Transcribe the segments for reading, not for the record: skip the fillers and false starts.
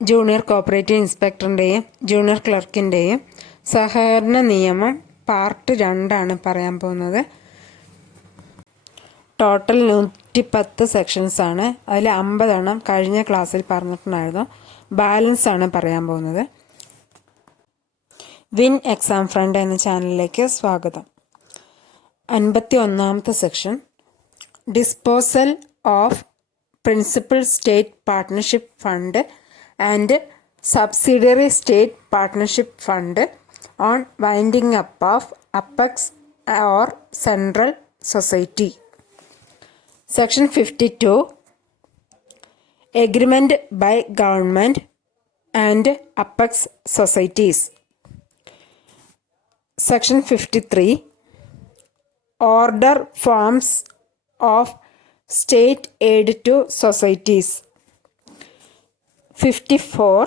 Junior cooperative ഇൻസ്പെക്ടറിൻ്റെയും junior ക്ലർക്കിൻ്റെയും സഹകരണ നിയമം part 2 പറയാൻ പോകുന്നത്. ടോട്ടൽ 110 സെക്ഷൻസ് ആണ്. അതിൽ 50 കഴിഞ്ഞ ക്ലാസ്സിൽ പറഞ്ഞിട്ടുണ്ടായിരുന്നു. ബാലൻസ് ആണ് പറയാൻ പോകുന്നത്. വിൻ എക്സാം ഫ്രണ്ട് എന്ന ചാനലിലേക്ക് സ്വാഗതം. 51ാമത്തെ section, disposal of principal state partnership fund and subsidiary state partnership fund on winding up of apex or central society. Section 52, Agreement by Government and Apex Societies. Section 53, Order Forms of State Aid to Societies. 54,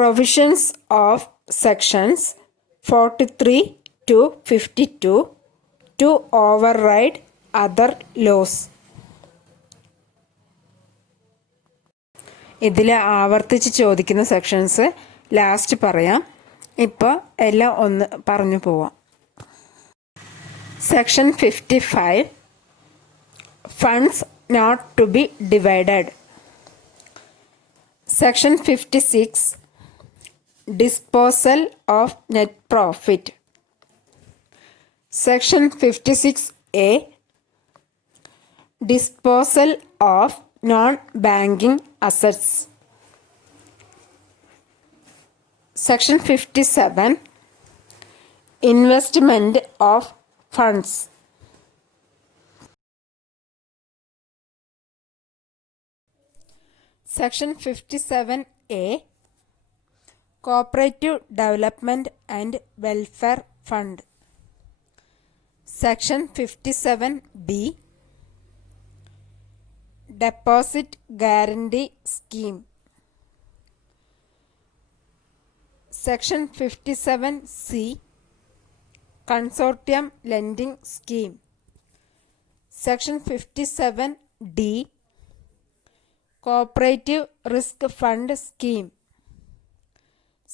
Provisions of Sections 43 to 52 to override other laws. ഇതിൽ ആവർത്തിച്ച് ചോദിക്കുന്ന sections last പറയാം. ഇപ്പോൾ എല്ലാം ഒന്ന് പറഞ്ഞു പോവാം. Section 55, funds not to be divided. Section 56, disposal of net profit. Section 56A, disposal of non-banking assets. Section 57, investment of funds. Section 57A, cooperative development and welfare fund. Section 57B, Deposit Guarantee Scheme. Section 57C, Consortium Lending Scheme. Section 57D, Cooperative Risk Fund Scheme.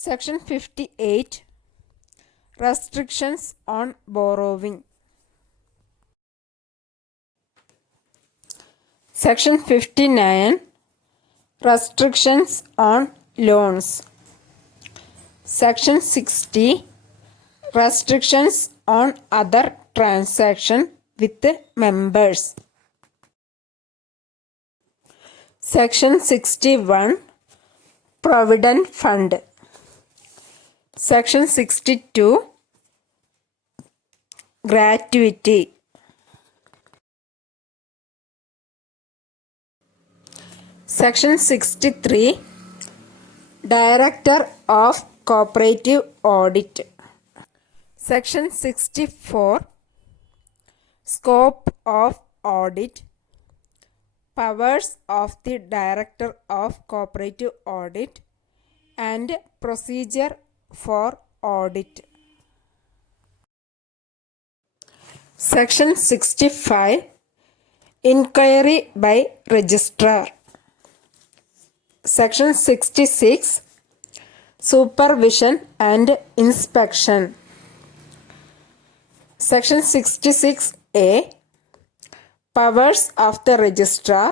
Section 58, Restrictions on Borrowing. Section 59, Restrictions on Loans. Section 60, Restrictions on other transaction with members. Section 61, Provident Fund. Section 62, Gratuity. Section 63, Director of Cooperative Audit. Section 64, Scope of Audit, Powers of the Director of Cooperative Audit, and Procedure for Audit. Section 65, Inquiry by Registrar. Section 66, Supervision and Inspection. Section 66A, Powers of the Registrar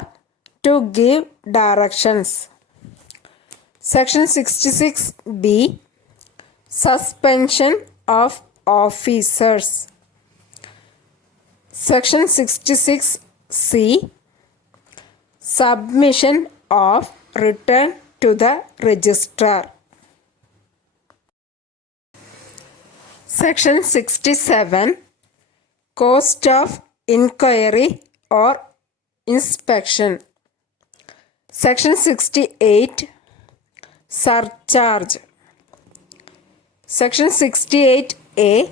to give directions. Section 66B, Suspension of officers. Section 66C, Submission of return to the registrar. Section 67, Cost of inquiry or inspection. Section 68, Surcharge. Section 68A,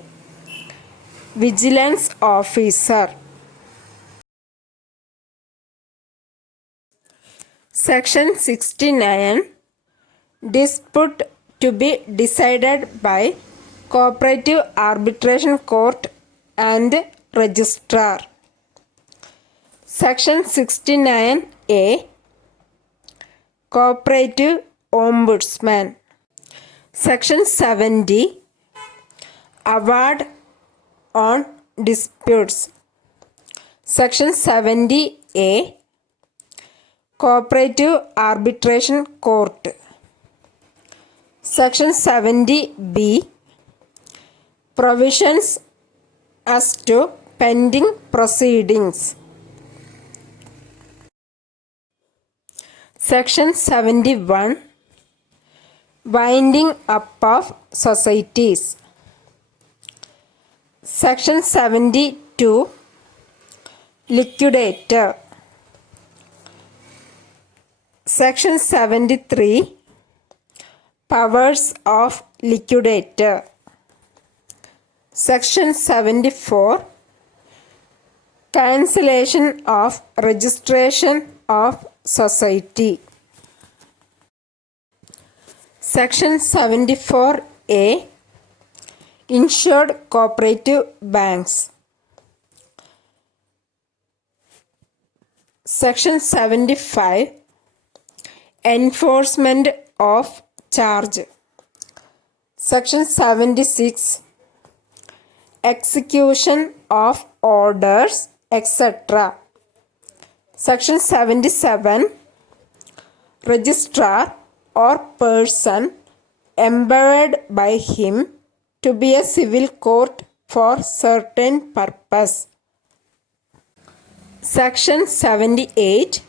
Vigilance Officer. Section 69, Dispute to be decided by Cooperative Arbitration Court and Registrar. Section 69A, Co-operative Ombudsman. Section 70. Award on disputes. Section 70A. Cooperative Arbitration Court. Section 70B. Provisions as to pending proceedings. Section 71. Winding up of societies. Section 72. Liquidator. Section 73. Powers of liquidator. Section 74. Cancellation of registration of society. Section 74A. Insured cooperative banks. Section 75. Enforcement of charge. Section 76. Execution of orders, etc. Section 77. Registrar or person empowered by him to be a civil court for certain purpose. Section 78.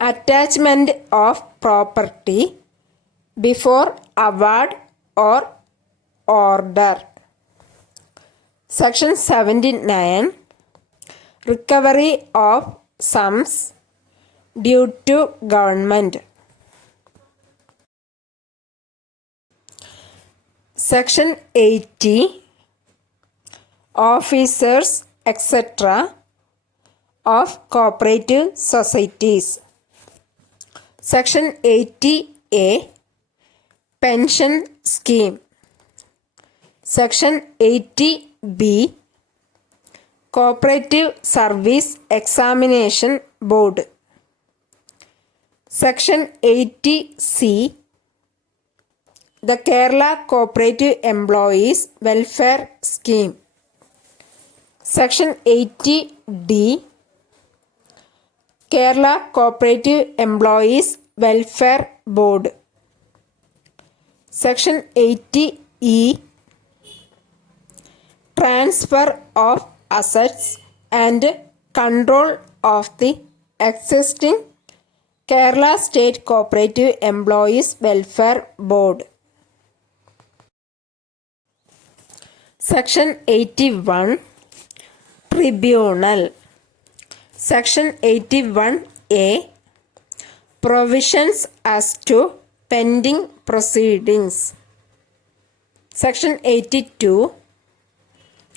Attachment of property before award or order. Section 79. Recovery of sums due to government. Section 80. Officers, etc. of cooperative societies. Section 80A. Pension scheme. Section 80B. Cooperative Service Examination Board. Section 80C. The Kerala Cooperative Employees Welfare Scheme. Section 80D. Kerala Cooperative Employees Welfare Board. Section 80E. Transfer of assets and control of the existing Kerala State Cooperative Employees Welfare Board. Section 81. Tribunal. Section 81A. Provisions as to pending proceedings. Section 82.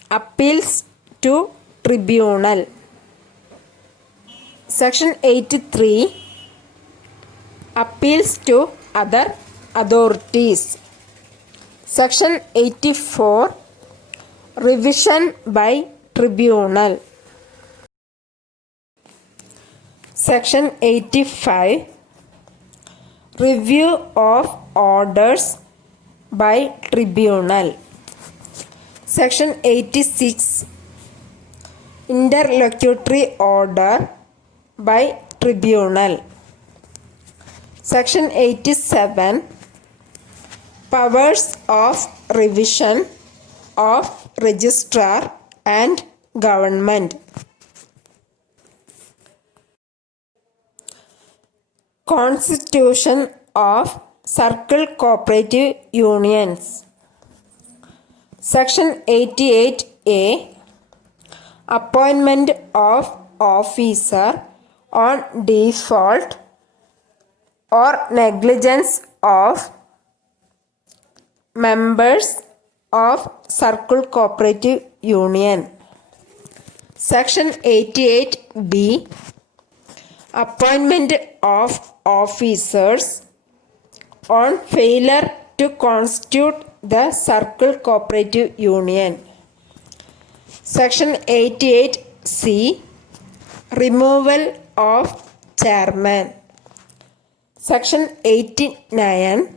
Appeals to tribunal. Section 83. Appeals to other authorities. Section 84. Revision by tribunal. Section 85. Review of orders by tribunal. Section 86. Interlocutory order by tribunal. Section 87. Powers of revision of Registrar and Government. Constitution of Circle Cooperative Unions. Section 88A. Appointment of officer on default or negligence of members of Circle Cooperative Union. Section 88B. Appointment of officers on failure to constitute the Circle Cooperative Union. Section 88C. Removal of chairman. Section 89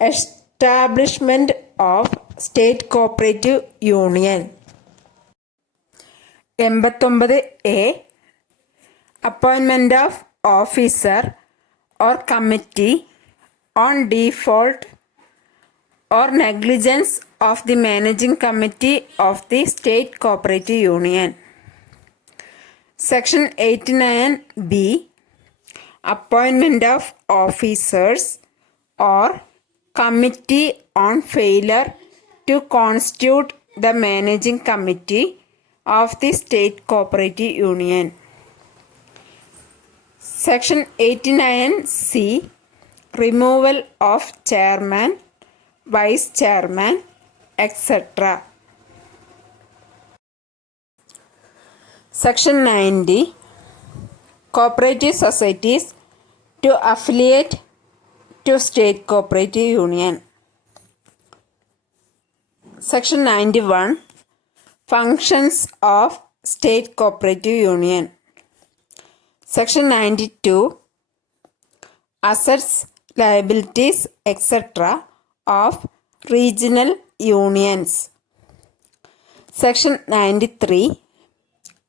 Establishment of State Cooperative Union. 89A Appointment of officer or committee on default or negligence of the managing committee of the State Cooperative Union. Section 89B Appointment of officers or committee on failure to constitute the managing committee of the State Cooperative Union. Section 89C Removal of chairman, vice chairman, etc. Section 90 Cooperative societies to affiliate to State Cooperative Union. Section 91 Functions of State Cooperative Union. Section 92 Assets, liabilities, etc. of regional unions. Section 93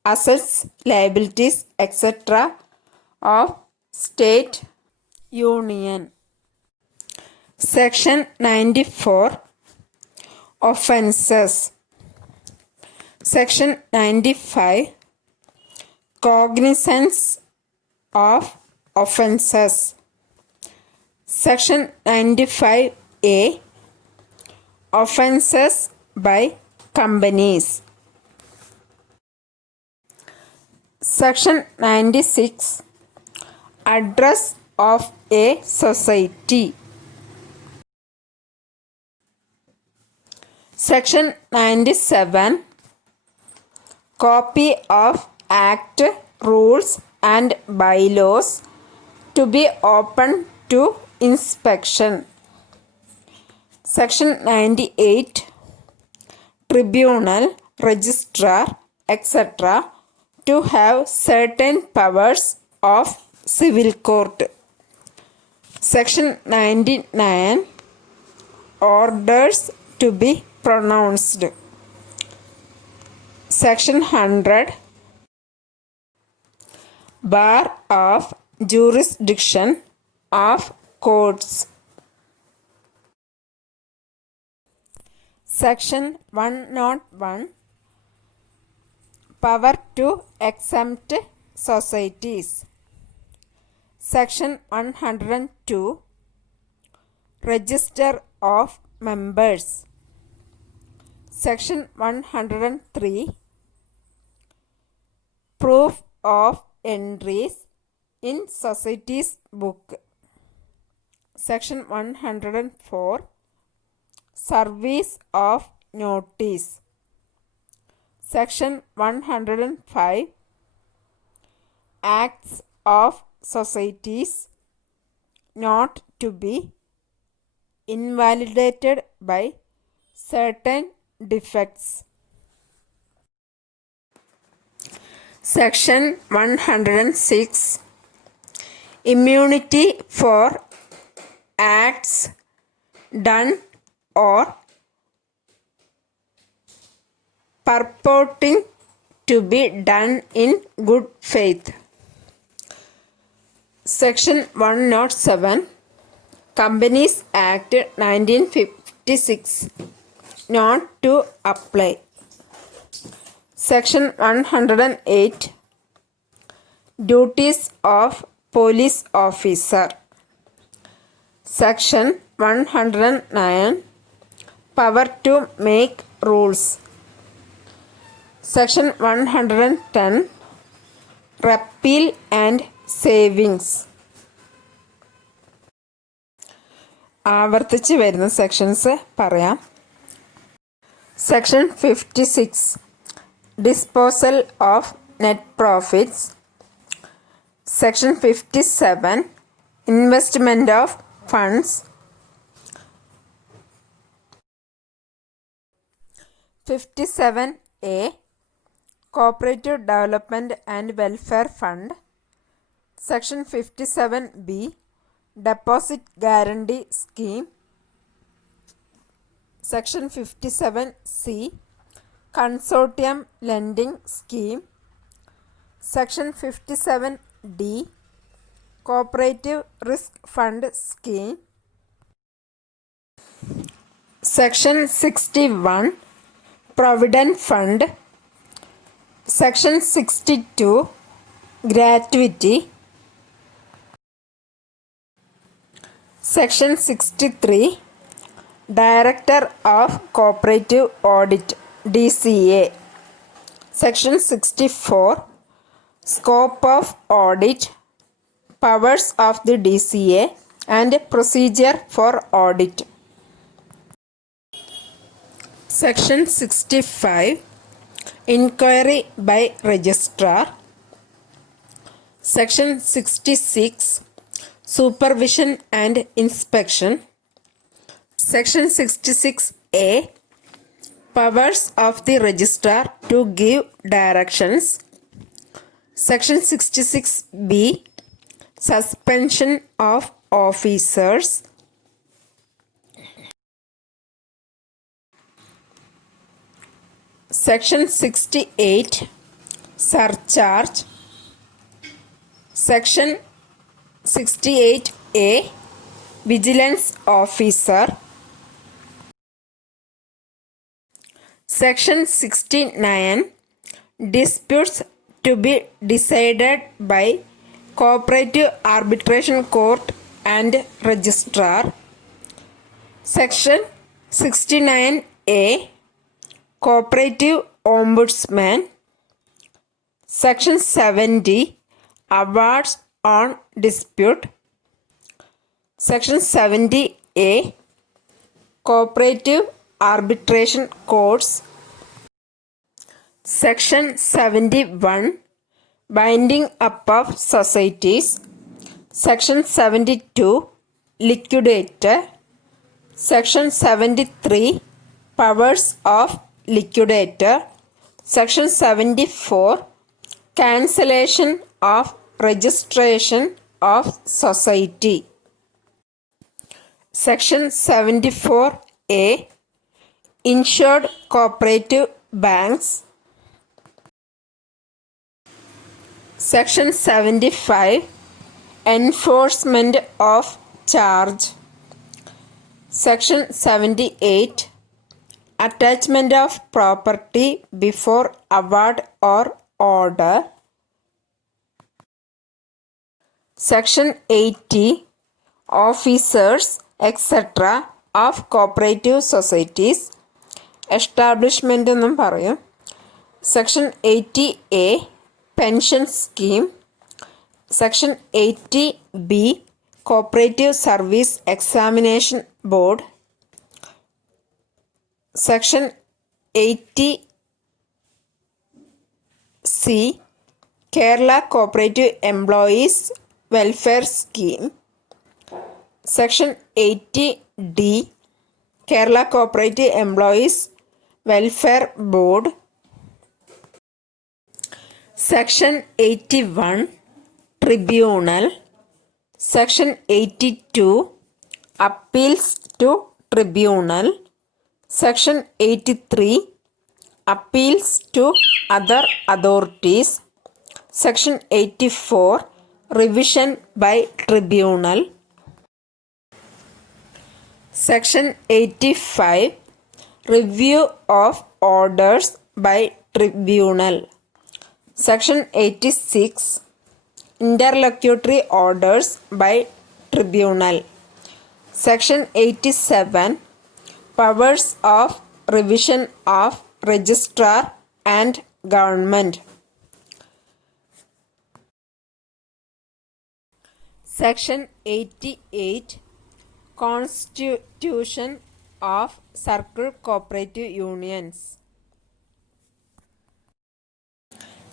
Assets, liabilities, etc. of State Union. Section 94 Offences. Section 95 Cognizance of offences. Section 95A Offences by companies. Section 96 Address of a society. Section 97 Copy of Act, Rules and Bylaws to be open to inspection. Section 98 Tribunal, Registrar, etc. to have certain powers of civil court. Section 99 Orders to be pronounced. Section 100 Bar of jurisdiction of courts. Section 101 Power to exempt societies. Section 102 Register of members. Section 103 Proof of entries in society's book. Section 104 Service of notice. Section 105 Acts of societies not to be invalidated by certain defects. Section 106 Immunity for acts done or purporting to be done in good faith. Section 107 Companies Act 1956 not to apply. Section 108 Duties of police officer. Section 109 Power to make rules. Section 110 Repeal and savings. ആവർത്തിച്ച് വരുന്ന sections പറയാം. Section 56 Disposal of net profits. Section 57 Investment of funds. 57A Cooperative Development and Welfare Fund. Section 57B Deposit Guarantee Scheme. Section 57C, Consortium Lending Scheme. Section 57D, Cooperative Risk Fund Scheme. Section 61, Provident Fund. Section 62, Gratuity. Section 63, Director of Cooperative Audit, DCA. Section 64, Scope of Audit, Powers of the DCA and Procedure for Audit. Section 65, Inquiry by Registrar. Section 66, Supervision and Inspection. Section 66A, Powers of the Registrar to give directions. Section 66B, Suspension of officers. Section 68, Surcharge. Section 68A, Vigilance Officer. Section 69, Disputes to be decided by Cooperative Arbitration Court and Registrar. Section 69A, Cooperative Ombudsman. Section 70, Awards on Dispute. Section 70A, Cooperative Arbitration Courts. Section 71, Binding up of Societies. Section 72, Liquidator. Section 73, Powers of Liquidator. Section 74, Cancellation of Registration of Society. Section 74A, Insured Cooperative Banks. Section 75, Enforcement of Charge. Section 78, Attachment of property before award or order. Section 80, Officers, etc. of Cooperative Societies. Establishment എന്നും പറയും. Section 80A, Pension Scheme. Section 80B, Cooperative Service Examination Board. Section 80C, Kerala Cooperative Employees Welfare Scheme. Section 80D, Kerala Cooperative Employees Welfare Board. Section 81, Tribunal. Section 82, Appeals to Tribunal. Section 83, Appeals to other authorities. Section 84, Revision by Tribunal. Section 85, Review of orders by Tribunal. Section 86, Interlocutory orders by Tribunal. Section 87, Powers of Revision of Registrar and Government. Section 88, Constitution of Circle Cooperative Unions.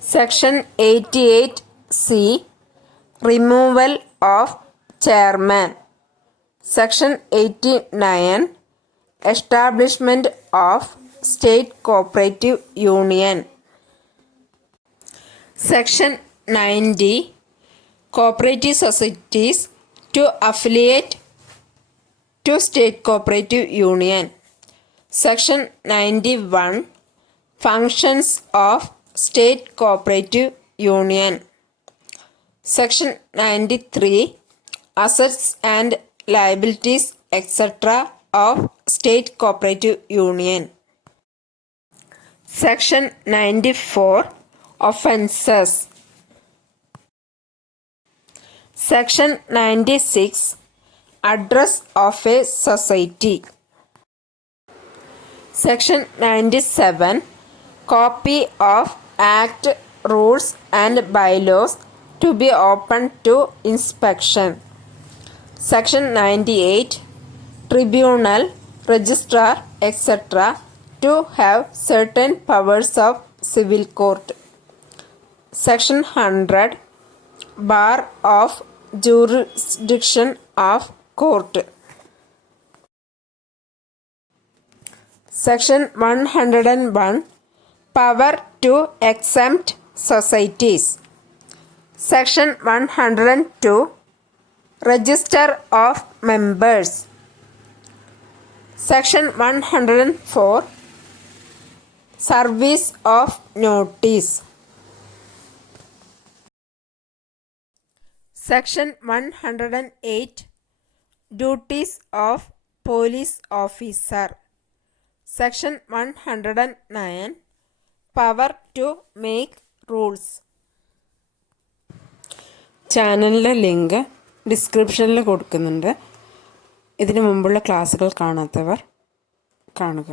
Section 88C, Removal of Chairman. Section 89, Establishment of State Cooperative Union. Section 90, Cooperative Societies to affiliate to state cooperative union. Section 91 Functions of state cooperative union. Section 93 Assets and liabilities etc. of state cooperative union. Section 94 Offences. Section 96 Address of a society. Section 97 Copy of Act, Rules and Bylaws to be open to inspection. Section 98 Tribunal, Registrar etc. to have certain powers of civil court. Section 100 Bar of jurisdiction of court. Section 101 Power to exempt societies. Section 102 Register of members. Section 104 Service of notice. Section 108 Duties of police officer. Section 109 Power to make rules. ചാനലിൻ്റെ link ഡിസ്ക്രിപ്ഷനിൽ കൊടുക്കുന്നുണ്ട്. ഇതിനു മുമ്പുള്ള ക്ലാസ്സുകൾ കാണാത്തവർ കാണുക.